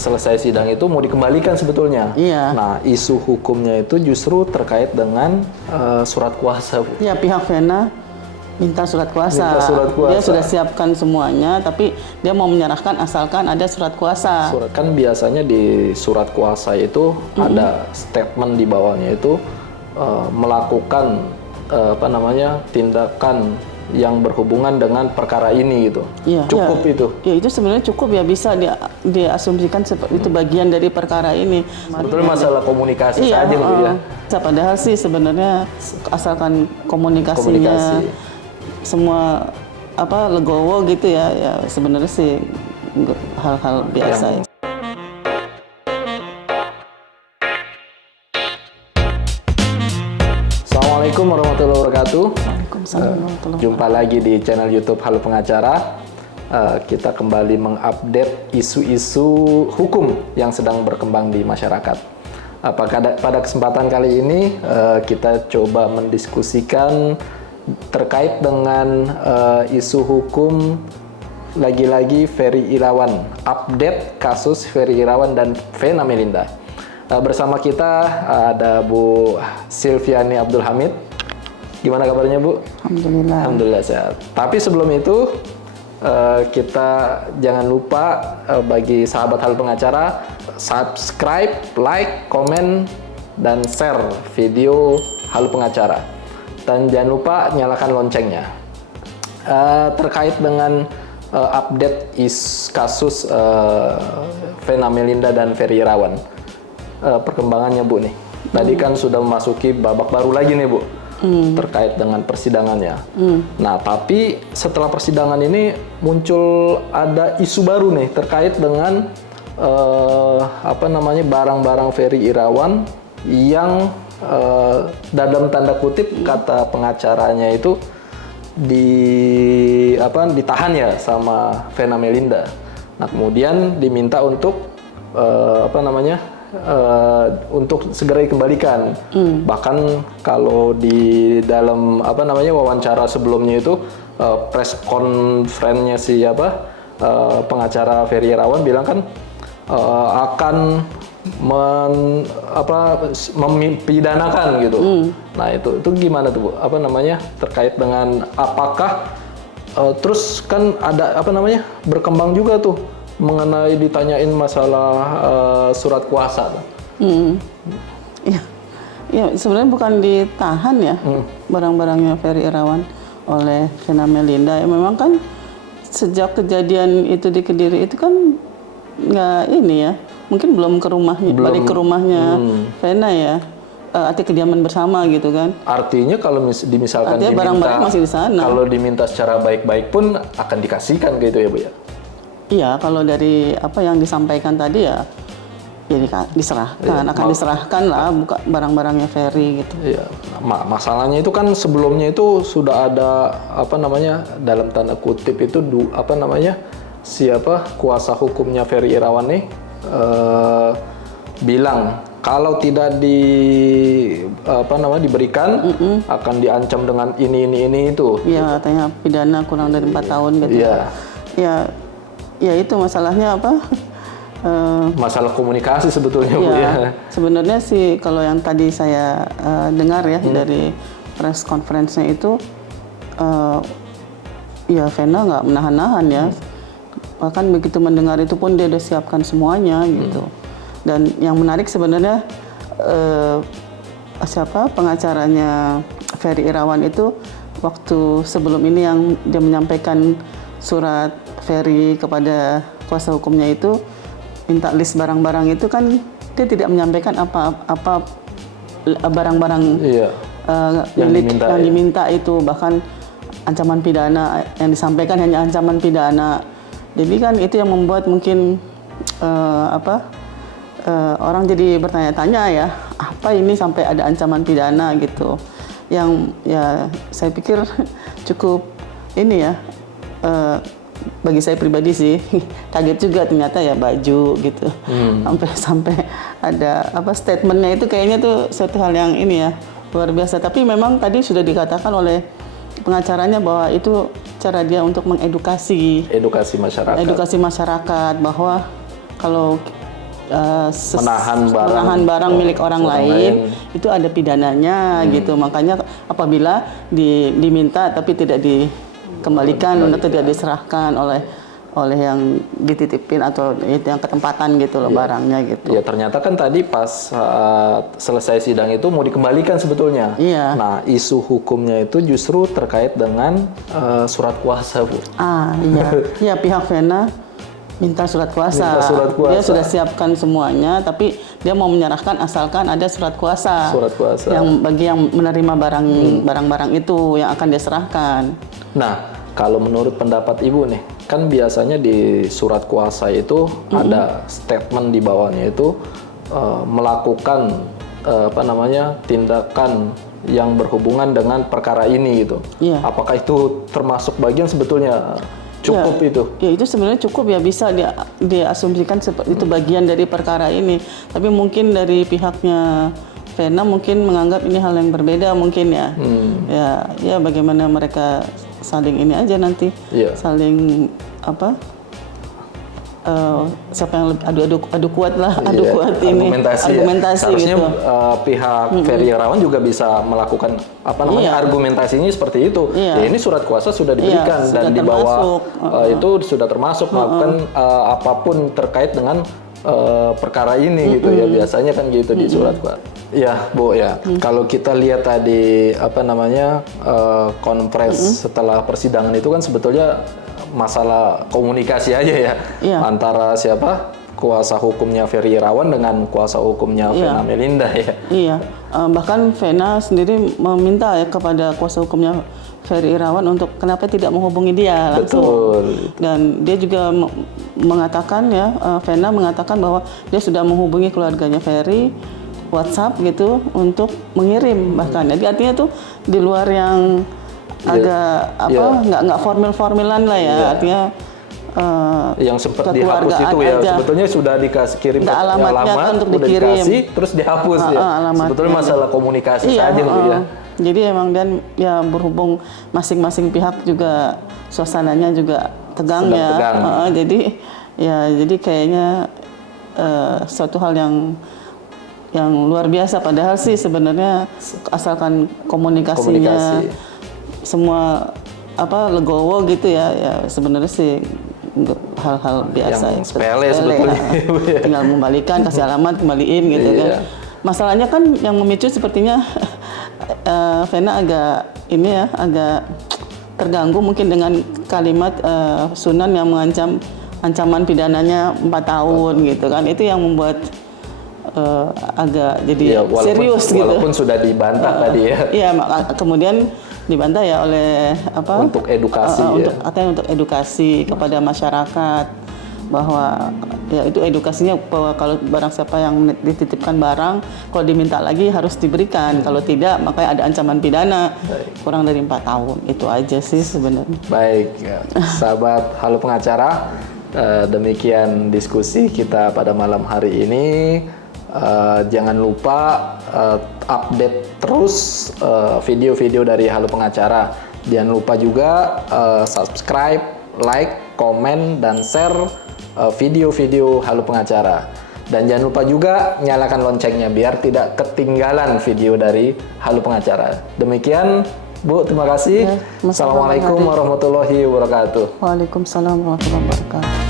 selesai sidang itu mau dikembalikan sebetulnya. Iya. Nah, isu hukumnya itu justru terkait dengan surat kuasa, Bu. Ya, pihak Vena minta surat kuasa. Minta surat kuasa. Dia sudah siapkan semuanya, tapi dia mau menyerahkan asalkan ada surat kuasa. Surat kan biasanya di surat kuasa itu ada statement di bawahnya itu melakukan tindakan yang berhubungan dengan perkara ini gitu. Iya, Cukup ya, itu. Ya, itu sebenarnya cukup ya, bisa diasumsikan itu bagian dari perkara ini. Sebetulnya masalah komunikasi saja Bu ya. Padahal sih sebenarnya asalkan komunikasinya semua legowo gitu ya, ya sebenarnya sih hal-hal biasa ya. Assalamualaikum warahmatullahi wabarakatuh. Waalaikumsalam warahmatullahi wabarakatuh. Jumpa lagi di channel YouTube Halo Pengacara. Kita kembali mengupdate isu-isu hukum yang sedang berkembang di masyarakat. Pada kesempatan kali ini kita coba mendiskusikan terkait dengan isu hukum lagi-lagi Ferry Irawan, update kasus Ferry Irawan dan Vena Melinda. Bersama kita ada Bu Silviani Abdul Hamid. Gimana kabarnya Bu? Alhamdulillah. Alhamdulillah sehat. Tapi sebelum itu kita jangan lupa bagi sahabat Halo Pengacara subscribe, like, komen, dan share video Halo Pengacara. Dan jangan lupa nyalakan loncengnya. Terkait dengan update kasus Vena Melinda dan Ferry Irawan. Perkembangannya Bu nih. Tadi kan sudah memasuki babak baru lagi nih Bu. Terkait dengan persidangannya. Nah, tapi setelah persidangan ini muncul ada isu baru nih terkait dengan barang-barang Ferry Irawan yang dalam tanda kutip kata pengacaranya itu ditahan ya sama Vena Melinda. Nah, kemudian diminta untuk untuk segera dikembalikan. Bahkan kalau di dalam wawancara sebelumnya itu press conference-nya pengacara Ferry Irawan bilang kan akan mempidanakan gitu. Nah, itu gimana tuh Bu? Terkait dengan apakah terus kan ada berkembang juga tuh mengenai ditanyain masalah surat kuasa. Ya, sebenarnya bukan ditahan ya barang-barangnya Ferry Irawan oleh Vena Melinda. Ya, memang kan sejak kejadian itu di Kediri itu kan nggak mungkin belum ke rumahnya, balik ke rumahnya Vena ya. Arti kediaman bersama gitu kan. Artinya kalau misalkan diminta, barang-barang masih di sana. Kalau diminta secara baik-baik pun akan dikasihkan gitu ya Bu ya. Iya, kalau dari apa yang disampaikan tadi ya diserahkan, akan diserahkan lah barang-barangnya Ferry gitu. Iya, masalahnya itu kan sebelumnya itu sudah ada dalam tanda kutip itu kuasa hukumnya Ferry Irawan nih bilang kalau tidak diberikan akan diancam dengan ini itu. Iya, katanya pidana kurang dari 4 tahun gitu. Iya. Ya itu masalahnya masalah komunikasi sebetulnya Bu ya. Sebenarnya sih kalau yang tadi saya dengar ya dari press conference-nya itu Vena nggak menahan-nahan ya. Bahkan begitu mendengar itu pun dia udah siapkan semuanya gitu. Dan yang menarik sebenarnya pengacaranya Ferry Irawan itu waktu sebelum ini yang dia menyampaikan surat Ferry kepada kuasa hukumnya itu minta list barang-barang itu kan dia tidak menyampaikan apa barang-barang yang diminta itu, bahkan ancaman pidana yang disampaikan hanya ancaman pidana. Jadi kan itu yang membuat mungkin orang jadi bertanya-tanya ya, apa ini sampai ada ancaman pidana gitu. Yang ya saya pikir cukup bagi saya pribadi sih kaget juga ternyata ya baju gitu. Sampai ada statementnya itu kayaknya tuh suatu hal yang luar biasa. Tapi memang tadi sudah dikatakan oleh pengacaranya bahwa itu cara dia untuk mengedukasi masyarakat. Edukasi masyarakat bahwa kalau menahan barang milik orang lain itu ada pidananya gitu. Makanya apabila diminta tapi tidak dikembalikan atau tidak diserahkan oleh yang dititipin atau yang ketempatan gitu loh barangnya gitu. Ya ternyata kan tadi pas selesai sidang itu mau dikembalikan sebetulnya. Iya. Nah isu hukumnya itu justru terkait dengan surat kuasa, Bu. Iya. Iya, pihak Vena minta surat kuasa. Dia sudah siapkan semuanya, tapi dia mau menyerahkan asalkan ada surat kuasa. Surat kuasa. Yang bagi yang menerima barang-barang itu yang akan diserahkan. Nah, kalau menurut pendapat Ibu nih, kan biasanya di surat kuasa itu ada statement di bawahnya itu melakukan tindakan yang berhubungan dengan perkara ini gitu. Iya. Apakah itu termasuk bagian sebetulnya cukup itu? Ya itu sebenarnya cukup ya, bisa diasumsikan itu bagian dari perkara ini. Tapi mungkin dari pihaknya Vena mungkin menganggap ini hal yang berbeda mungkin ya. Ya bagaimana mereka saling ini aja nanti, saling siapa yang lebih adu kuat lah, kuat ini argumentasi Harusnya gitu. Pihak Ferry Irawan juga bisa melakukan argumentasinya seperti itu. Ya ini surat kuasa sudah diberikan dan di bawah itu sudah termasuk melakukan apapun terkait dengan perkara ini gitu ya, biasanya kan gitu di surat kuasa. Ya Bu ya, kalau kita lihat tadi konferensi setelah persidangan itu kan sebetulnya masalah komunikasi aja ya, antara kuasa hukumnya Ferry Irawan dengan kuasa hukumnya Vena Melinda ya. Iya, bahkan Vena sendiri meminta ya kepada kuasa hukumnya Ferry Irawan untuk kenapa tidak menghubungi dia langsung. Betul. Dan dia juga mengatakan Vena mengatakan bahwa dia sudah menghubungi keluarganya Ferry WhatsApp gitu untuk mengirim bahkan. Jadi artinya tuh di luar yang agak nggak formilan lah ya, artinya yang sempat dihapus itu ya aja. Sebetulnya sudah dikasih kirim alamatnya kan untuk dikirim, dikasih, terus dihapus sebetulnya masalah komunikasi saja ya. Jadi emang dan ya berhubung masing-masing pihak juga suasananya juga tegang ya. Jadi kayaknya suatu hal yang luar biasa, padahal sih sebenarnya asalkan komunikasinya semua legowo gitu ya sebenarnya sih hal-hal biasa yang sepele sebetulnya. Tinggal membalikan, kasih alamat, kembaliin gitu kan. Masalahnya kan yang memicu sepertinya Vena agak terganggu mungkin dengan kalimat Sunan yang mengancam ancaman pidananya 4 tahun gitu kan. Itu yang membuat agak jadi serius gitu. Walaupun sudah dibantah tadi ya. Iya, kemudian dibantah ya oleh untuk edukasi untuk edukasi kepada masyarakat bahwa ya itu edukasinya bahwa kalau barang siapa yang dititipkan barang kalau diminta lagi harus diberikan, kalau tidak maka ada ancaman pidana kurang dari 4 tahun. Itu aja sih sebenarnya. Baik, sahabat Halo Pengacara, demikian diskusi kita pada malam hari ini. Jangan lupa update terus video-video dari Halo Pengacara. Jangan lupa juga subscribe, like, komen, dan share video-video Halo Pengacara. Dan jangan lupa juga nyalakan loncengnya biar tidak ketinggalan video dari Halo Pengacara. Demikian Bu, terima kasih. Assalamualaikum warahmatullahi wabarakatuh. Waalaikumsalam warahmatullahi wabarakatuh.